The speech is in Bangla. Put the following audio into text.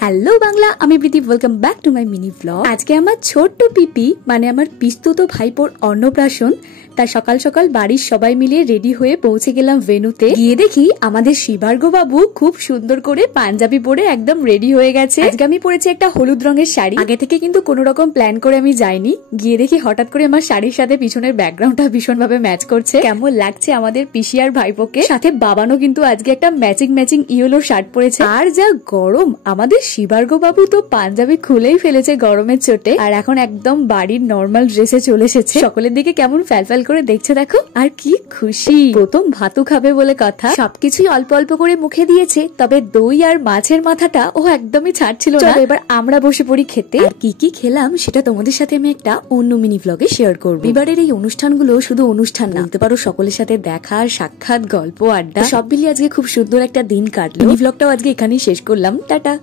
হ্যালো বাংলা, আমি Priti. Welcome back to my mini blog. আজকে আমার ছোট্ট পিপি মানে আমার পিস্তুতো ভাইপোর অন্নপ্রাশন। তার সকাল সকাল বাড়ির সবাই মিলে রেডি হয়ে পৌঁছে গেলাম ভেন্যুতে। গিয়ে দেখি আমাদের শিবার্গ বাবু খুব সুন্দর করে পাঞ্জাবি পরে একদম রেডি হয়ে গেছে। আজকে আমি পরেছি একটা হলুদ রঙের শাড়ি। আগে থেকে কিন্তু কোনো রকম প্ল্যান করে আমি যাইনি। গিয়ে দেখি হঠাৎ করে আমার শাড়ির সাথে পিছনের ব্যাকগ্রাউন্ডটা ভীষণ ভাবে ম্যাচ করছে। কেমন লাগছে আমাদের পিসি আর ভাইপোকে। সাথে বাবানও কিন্তু আজকে একটা ম্যাচিং ইয়েলো শার্ট পরেছে। আর যা গরম, আমাদের শিবার্গ বাবু তো পাঞ্জাবি খুলেই ফেলেছে গরমের চোটে, আর এখন একদম বাড়ির নর্মাল ড্রেসে চলে এসেছে। সকলের দিকে কেমন ফ্যাল করে দেখছে দেখো, আর কি খুশি। প্রথম ভাতু খাবে বলে কথা, সবকিছুই অল্প অল্প করে মুখে দিয়েছে, তবে দই আর মাছের মাথাটা ও একদমই ছাড়ছিল না। এবার আমরা বসে পড়ি খেতে। আর কি খেলাম সেটা তোমাদের সাথে আমি একটা অন্য মিনি ব্লগে শেয়ার করবো। এবারের এই অনুষ্ঠানগুলো শুধু অনুষ্ঠান না, বলতে পারো সকলের সাথে দেখা, সাক্ষাৎ, গল্প, আড্ডা সব মিলিয়ে আজকে খুব সুন্দর একটা দিন কাটলো। এই ব্লগটাও আজকে এখানেই শেষ করলাম। টাটা।